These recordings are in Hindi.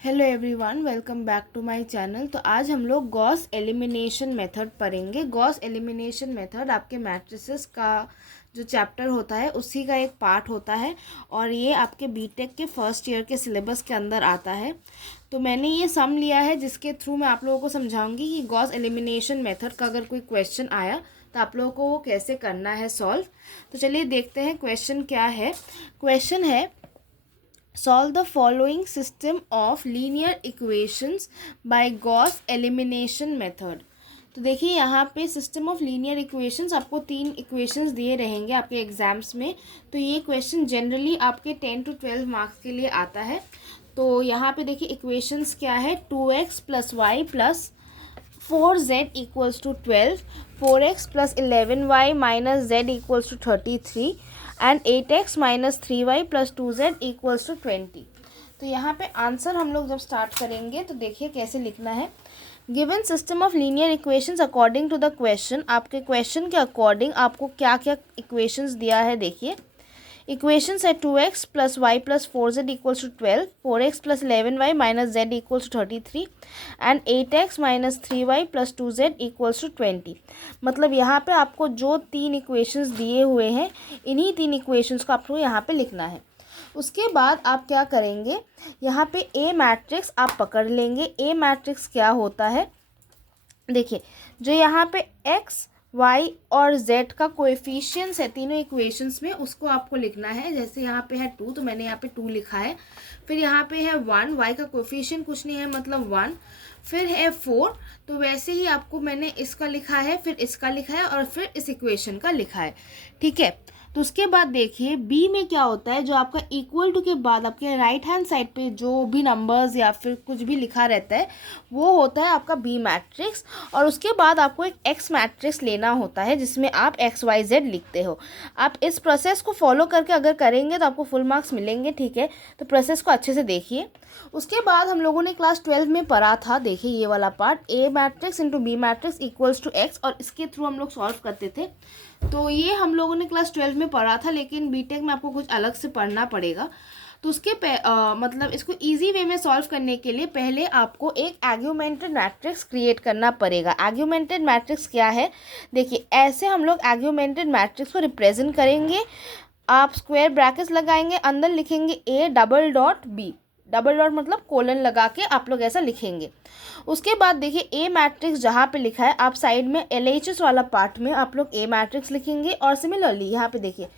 Hello everyone, welcome back to my channel. तो आज हम लोग गॉस एलिमिनेशन मेथड पढ़ेंगे। गॉस एलिमिनेशन मेथड आपके मैट्रिसेस का जो चैप्टर होता है उसी का एक पार्ट होता है और ये आपके बीटेक के फर्स्ट ईयर के सिलेबस के अंदर आता है। तो मैंने ये सम लिया है जिसके थ्रू मैं आप लोगों को समझाऊंगी कि गॉस एलिमिनेशन मेथड का अगर कोई क्वेश्चन आया तो आप लोगों को वो कैसे करना है सॉल्व। तो चलिए देखते हैं क्वेश्चन क्या है। क्वेश्चन है, solve the following system of linear equations by Gauss elimination method। तो देखिए यहाँ पे सिस्टम ऑफ लीनियर इक्वेशंस आपको 3 इक्वेशंस दिए रहेंगे आपके एग्जाम्स में। तो ये क्वेश्चन जनरली आपके 10 to 12 मार्क्स के लिए आता है। तो यहाँ पे देखिए इक्वेशंस क्या है, 2x + y + 4z = 12, 4x + 11y - z = 33 and 8x - 3y + 2z = 20। तो यहाँ पे आंसर हम लोग जब स्टार्ट करेंगे तो देखिए कैसे लिखना है। Given system of linear equations according to the question, आपके क्वेश्चन के अकॉर्डिंग आपको क्या क्या इक्वेशंस दिया है देखिए। इक्वेशंस है 2x + y + 4z = 12, 4x + 11y - z = 33 and 8x - 3y + 2z = 20। मतलब यहाँ पे आपको जो 3 इक्वेशंस दिए हुए हैं इन्हीं 3 इक्वेशंस को आपको यहाँ पे लिखना है। उसके बाद आप क्या करेंगे, यहाँ पे ए मैट्रिक्स आप पकड़ लेंगे। ए मैट्रिक्स क्या होता है देखिए, जो यहाँ पे x y और z का कोएफिशिएंट्स है तीनों इक्वेशंस में उसको आपको लिखना है। जैसे यहाँ पे है 2 तो मैंने यहाँ पे 2 लिखा है। फिर यहाँ पे है 1, y का कोएफिशिएंट कुछ नहीं है मतलब 1। फिर है 4, तो वैसे ही आपको मैंने इसका लिखा है, फिर इसका लिखा है और फिर इस इक्वेशन का लिखा है, ठीक है। तो उसके बाद देखिए बी में क्या होता है, जो आपका इक्वल टू के बाद आपके राइट हैंड साइड पे जो भी नंबर्स या फिर कुछ भी लिखा रहता है वो होता है आपका बी मैट्रिक्स। और उसके बाद आपको एक एक्स मैट्रिक्स लेना होता है जिसमें आप एक्स वाई जेड लिखते हो। आप इस प्रोसेस को फॉलो करके अगर करेंगे तो आपको फुल मार्क्स मिलेंगे, ठीक है। तो प्रोसेस को अच्छे से देखिए। उसके बाद हम लोगों ने क्लास 12 में पढ़ा था, देखिए ये वाला part, A matrix into B matrix equals to X, और इसके थ्रू हम लोग सॉल्व करते थे। तो ये हम लोगों ने क्लास 12 में पढ़ा था, लेकिन बीटेक में आपको कुछ अलग से पढ़ना पड़ेगा। तो उसके मतलब इसको इजी वे में सॉल्व करने के लिए पहले आपको एक आर्ग्यूमेंटेड मैट्रिक्स क्रिएट करना पड़ेगा। आर्ग्यूमेंटेड मैट्रिक्स क्या है देखिए, ऐसे हम लोग आर्ग्यूमेंटेड मैट्रिक्स को रिप्रेजेंट करेंगे। आप स्क्वायर ब्रैकेट्स लगाएंगे, अंदर लिखेंगे A double dot B, double dot मतलब कोलन लगा के आप लोग ऐसा लिखेंगे। उसके बाद देखिए ए मैट्रिक्स जहाँ पे लिखा है आप साइड में LHS वाला पार्ट में आप लोग ए मैट्रिक्स लिखेंगे। और सिमिलरली यहाँ पे देखिए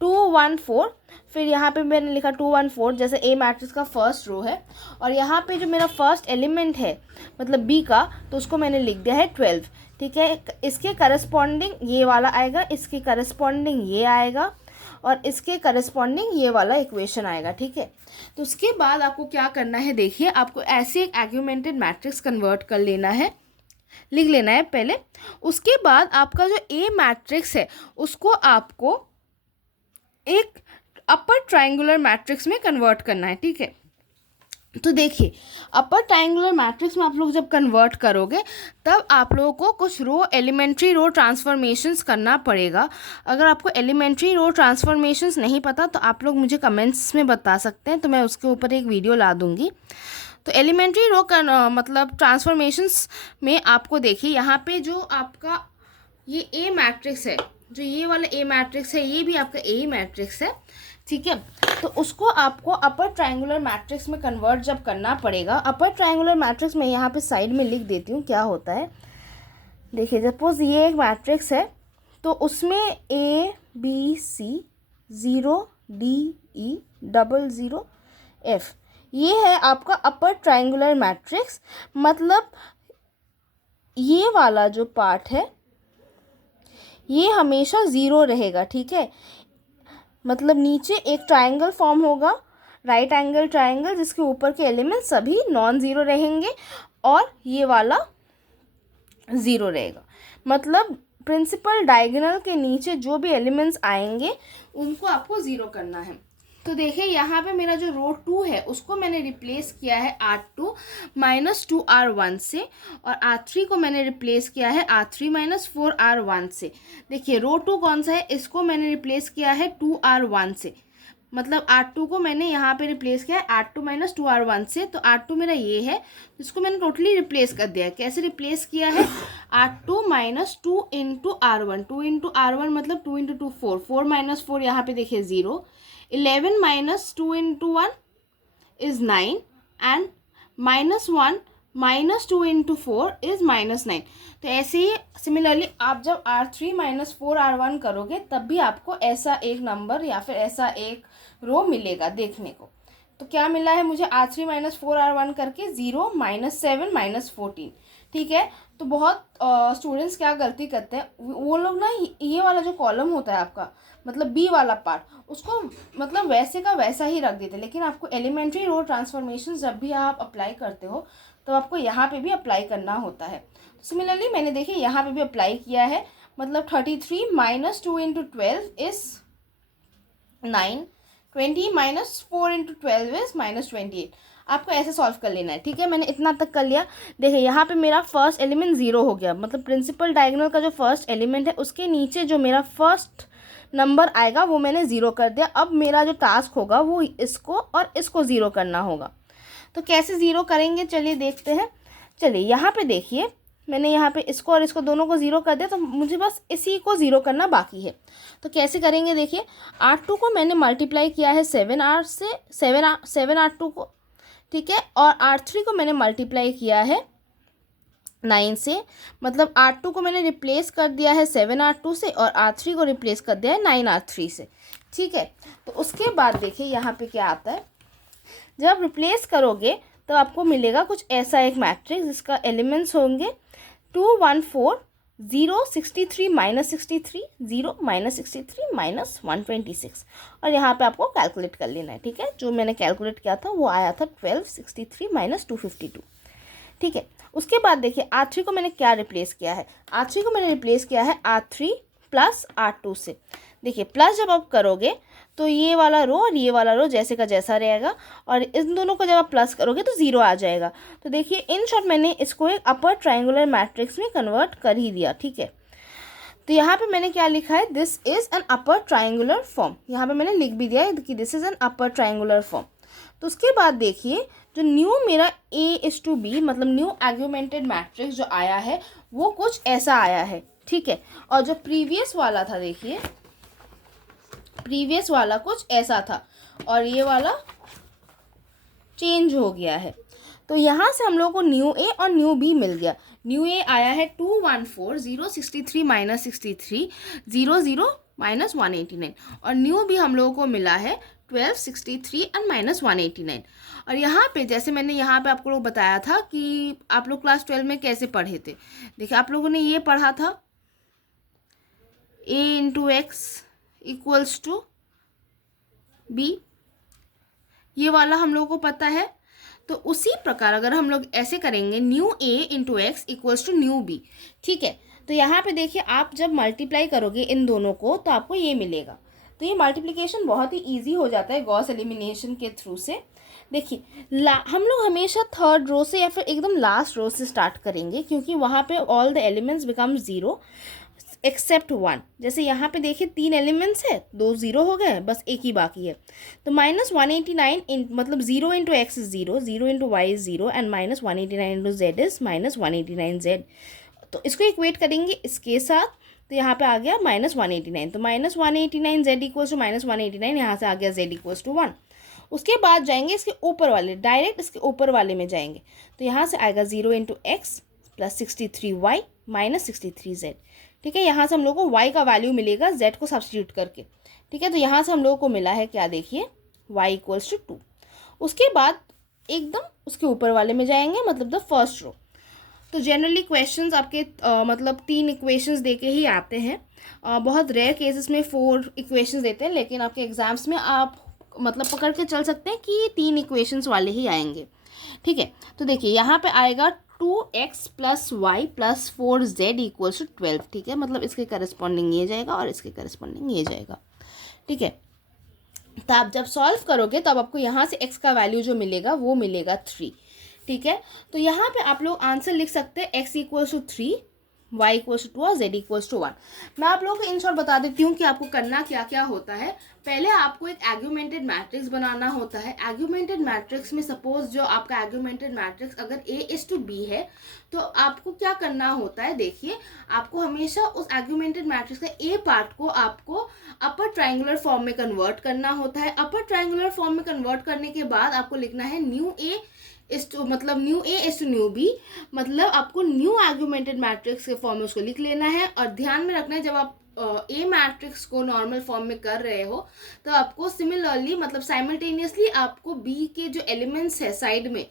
2 1 4, फिर यहाँ पे मैंने लिखा 2 1 4 जैसे ए मैट्रिक्स का फर्स्ट रो है। और यहाँ पे जो मेरा फर्स्ट एलिमेंट है मतलब बी का, तो उसको मैंने लिख दिया है 12, ठीक है। इसके करस्पॉन्डिंग ये वाला आएगा, इसके करस्पॉन्डिंग ये आएगा और इसके करस्पॉन्डिंग ये वाला इक्वेशन आएगा, ठीक है। तो उसके बाद आपको क्या करना है देखिए, आपको ऐसे एक आर्ग्यूमेंटेड मैट्रिक्स कन्वर्ट कर लेना है, लिख लेना है पहले। उसके बाद आपका जो ए मैट्रिक्स है उसको आपको एक अपर ट्रायंगुलर मैट्रिक्स में कन्वर्ट करना है, ठीक है। तो देखिए अपर ट्रायंगुलर मैट्रिक्स में आप लोग जब कन्वर्ट करोगे तब आप लोगों को कुछ रो एलिमेंट्री रो ट्रांसफॉर्मेशंस करना पड़ेगा। अगर आपको एलिमेंट्री रो ट्रांसफॉर्मेशंस नहीं पता तो आप लोग मुझे कमेंट्स में बता सकते हैं, तो मैं उसके ऊपर एक वीडियो ला दूँगी। तो एलिमेंट्री रो का मतलब ट्रांसफॉर्मेशंस में आपको देखिए यहाँ पे जो आपका ये ए मैट्रिक्स है, जो ये वाला ए मैट्रिक्स है ये भी आपका ए मैट्रिक्स है, ठीक है। तो उसको आपको अपर ट्रायंगुलर मैट्रिक्स में कन्वर्ट जब करना पड़ेगा, अपर ट्रायंगुलर मैट्रिक्स में यहाँ पे साइड में लिख देती हूँ क्या होता है। देखिए सपोज ये एक मैट्रिक्स है तो उसमें ABC 0 DE 00 F ये है आपका अपर ट्रायंगुलर मैट्रिक्स। मतलब ये वाला जो पार्ट है ये हमेशा 0 रहेगा, ठीक है। मतलब नीचे एक ट्रायंगल फॉर्म होगा, राइट एंगल ट्रायंगल, जिसके ऊपर के एलिमेंट सभी नॉन ज़ीरो रहेंगे और ये वाला 0 रहेगा। मतलब प्रिंसिपल डायगोनल के नीचे जो भी एलिमेंट्स आएंगे उनको आपको 0 करना है। तो देखिए यहाँ पे मेरा जो रो 2 है उसको मैंने रिप्लेस किया है R2 - 2R1 से, और R3 को मैंने रिप्लेस किया है R3 - 4R1 से। देखिए रो 2 कौन सा है, इसको मैंने रिप्लेस किया है 2R1 से। मतलब R2 को मैंने यहाँ पे रिप्लेस किया है R2 माइनस 2R1 से, तो R2 मेरा ये है, इसको मैंने टोटली रिप्लेस कर दिया है। कैसे रिप्लेस किया है? R2 minus 2 into R1, 2 into R1 मतलब 2 इंटू 2 4, 4 माइनस 4 यहाँ पे देखिए 0, 11 minus 2 into 1 is 9 and -1 minus 2 into 4 is -9। तो ऐसे ही सिमिलरली आप जब R3 माइनस 4R1 करोगे तब भी आपको ऐसा एक नंबर या फिर ऐसा एक रो मिलेगा देखने को। तो क्या मिला है मुझे? R3 माइनस 4R1 करके 0 -7 -14। ठीक है, तो बहुत स्टूडेंट्स क्या गलती करते हैं, वो लोग ना ये वाला जो कॉलम होता है आपका, मतलब बी वाला पार्ट, उसको मतलब वैसे का वैसा ही रख देते हैं। लेकिन आपको एलिमेंट्री रो ट्रांसफॉर्मेशन जब भी आप अप्लाई करते हो तो आपको यहाँ पे भी अप्लाई करना होता है। सिमिलरली मैंने देखिए यहाँ पे भी अप्लाई किया है, मतलब 33 minus 2 into 12 is 9, 20 minus 4 into 12 is -28। आपको ऐसे सॉल्व कर लेना है। ठीक है, मैंने इतना तक कर लिया। देखिए यहाँ पे मेरा फर्स्ट एलिमेंट 0 हो गया, मतलब प्रिंसिपल डायगोनल का जो फर्स्ट एलिमेंट है उसके नीचे जो मेरा फर्स्ट नंबर आएगा वो मैंने 0 कर दिया। अब मेरा जो टास्क होगा वो इसको और इसको 0 करना होगा। तो कैसे 0 करेंगे चलिए देखते हैं। चलिए यहाँ पे देखिए, मैंने यहाँ पे इसको और इसको दोनों को 0 कर दिया, तो मुझे बस इसी को 0 करना बाकी है। तो कैसे करेंगे देखिए, R2 को मैंने मल्टीप्लाई किया है 7R से, 7R2 को, ठीक है, और R3 को मैंने मल्टीप्लाई किया है 9 से, मतलब R2 को मैंने रिप्लेस कर दिया है 7R2 से और R3 को रिप्लेस कर दिया है 9R3 से। ठीक है, तो उसके बाद देखिए यहाँ पे क्या आता है, जब रिप्लेस करोगे तो आपको मिलेगा कुछ ऐसा एक मैट्रिक्स जिसका एलिमेंट्स होंगे 2 1 4 0 63 -63 0 -63 -126, और यहाँ पे आपको कैलकुलेट कर लेना है। ठीक है, जो मैंने कैलकुलेट किया था वो आया था 1263 -252। ठीक है, उसके बाद देखिए R3 को मैंने क्या रिप्लेस किया है, R3 को मैंने रिप्लेस किया है R3 प्लस R2 से। देखिए प्लस जब आप करोगे तो ये वाला रो और ये वाला रो जैसे का जैसा रहेगा, और इन दोनों को जब आप प्लस करोगे तो 0 आ जाएगा। तो देखिए इन शॉर्ट मैंने इसको एक अपर ट्रायंगुलर मैट्रिक्स में कन्वर्ट कर ही दिया। ठीक है, तो यहाँ पे मैंने क्या लिखा है, this is an upper triangular form. यहाँ पे मैंने लिख भी दिया है कि this is an upper triangular form. तो उसके बाद देखिए जो न्यू मेरा A:B मतलब न्यू आर्ग्यूमेंटेड मैट्रिक्स जो आया है वो कुछ ऐसा आया है। ठीक है, और जो प्रीवियस वाला था, देखिए प्रीवियस वाला कुछ ऐसा था और ये वाला चेंज हो गया है। तो यहाँ से हम लोगों को न्यू A और न्यू B मिल गया। न्यू A आया है 214 063 -63 00 -189, और न्यू B हम लोगों को मिला है 1263 एंड -189। और यहाँ पे जैसे मैंने यहाँ पे आपको लोग बताया था कि आप लोग क्लास 12 में कैसे पढ़े थे, देखिए आप लोगों ने ये पढ़ा था A into x equals to B, ये वाला हम लोगों को पता है। तो उसी प्रकार अगर हम लोग ऐसे करेंगे new A into x equals to new B। ठीक है, तो यहाँ पे देखिए आप जब मल्टीप्लाई करोगे इन दोनों को तो आपको ये मिलेगा। तो ये मल्टीप्लिकेशन बहुत ही इजी हो जाता है गॉस एलिमिनेशन के थ्रू से। देखिए हम लोग हमेशा थर्ड रो से या फिर एकदम लास्ट रो से स्टार्ट करेंगे, क्योंकि वहाँ पे all the elements become 0 except 1। जैसे यहाँ पे देखिए 3 एलिमेंट्स है, 2 0 हो गए, बस एक ही बाकी है। तो -189 मतलब 0 into x is 0, 0 into y is 0 and -189 into z is -189z। तो इसको इक्वेट करेंगे इसके साथ, तो यहाँ पे आ गया -189। तो -189z इक्वल्स टू -189, यहाँ से आ गया z इक्वल्स टू 1। उसके बाद जाएंगे इसके ऊपर वाले, डायरेक्ट इसके ऊपर वाले में जाएंगे, तो यहाँ से आएगा 0 into x plus 63y -63z। ठीक है, यहाँ से हम लोग को y का वैल्यू मिलेगा z को सब्स्टिट्यूट करके। ठीक है, तो यहाँ से हम लोगों को मिला है क्या, देखिए y इक्वल्स टू 2। उसके बाद एकदम उसके ऊपर वाले में जाएंगे, मतलब द फर्स्ट रो। तो जनरली क्वेश्चंस आपके मतलब 3 इक्वेशंस देके ही आते हैं। बहुत रेयर केसेस में 4 इक्वेशंस देते हैं, लेकिन आपके एग्जाम्स में आप मतलब पकड़ के चल सकते हैं कि 3 इक्वेशंस वाले ही आएंगे। ठीक है, तो देखिए यहाँ पे आएगा 2x plus y plus 4z equals to 12। ठीक है, मतलब इसके करस्पॉन्डिंग ये जाएगा और इसके करस्पॉन्डिंग ये जाएगा। ठीक है, तो आप जब सॉल्व करोगे तब आपको यहाँ से x का वैल्यू जो मिलेगा वो मिलेगा 3। ठीक है, तो यहाँ पे आप लोग आंसर लिख सकते हैं x equals to 3, y equals to 2 और z इक्वल्स टू 1। मैं आप लोगों को इन शॉर्ट बता देती हूँ कि आपको करना क्या क्या होता है। पहले आपको एक आर्ग्यूमेंटेड मैट्रिक्स बनाना होता है। आर्ग्यूमेंटेड मैट्रिक्स में सपोज जो आपका आर्ग्यूमेंटेड मैट्रिक्स अगर A:B है तो आपको क्या करना होता है, देखिए आपको हमेशा उस आर्ग्यूमेंटेड मैट्रिक्स का ए पार्ट को आपको अपर ट्रायंगुलर फॉर्म में कन्वर्ट करना होता है। अपर ट्रायंगुलर फॉर्म में कन्वर्ट करने के बाद आपको लिखना है न्यू ए इस टू मतलब न्यू ए इस टू न्यू बी, मतलब आपको न्यू आर्ग्यूमेंटेड मैट्रिक्स के फॉर्म में उसको लिख लेना है। और ध्यान में रखना है जब आप ए मैट्रिक्स को नॉर्मल फॉर्म में कर रहे हो तो आपको सिमिलरली मतलब साइमल्टेनियसली आपको बी के जो एलिमेंट्स है साइड में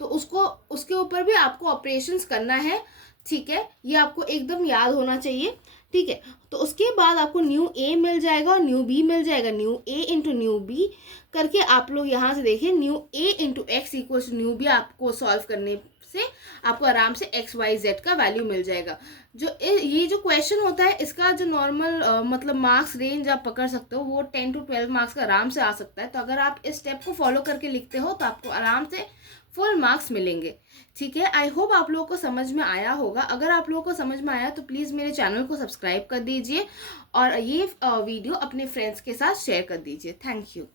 तो उसको उसके ऊपर भी आपको ऑपरेशंस करना है, ठीक है, ये आपको एकदम याद होना चाहिए, ठीक है। तो उसके बाद आपको न्यू ए मिल जाएगा और न्यू बी मिल जाएगा। New A into new B करके आप लोग यहाँ से देखिए new A into x equals new B आपको सॉल्व करने से आपको आराम से एक्स वाई जेड का वैल्यू मिल जाएगा। जो ये जो क्वेश्चन होता है इसका जो नॉर्मल मतलब मार्क्स रेंज आप पकड़ सकते हो वो 10 to 12 मार्क्स का आराम से आ सकता है। तो अगर आप इस स्टेप को फॉलो करके लिखते हो तो आपको आराम से फुल मार्क्स मिलेंगे, ठीक है। आई होप आप लोगों को समझ में आया होगा। अगर आप लोगों को समझ में आया तो प्लीज़ मेरे चैनल को सब्सक्राइब कर दीजिए और ये वीडियो अपने फ्रेंड्स के साथ शेयर कर दीजिए। Thank you.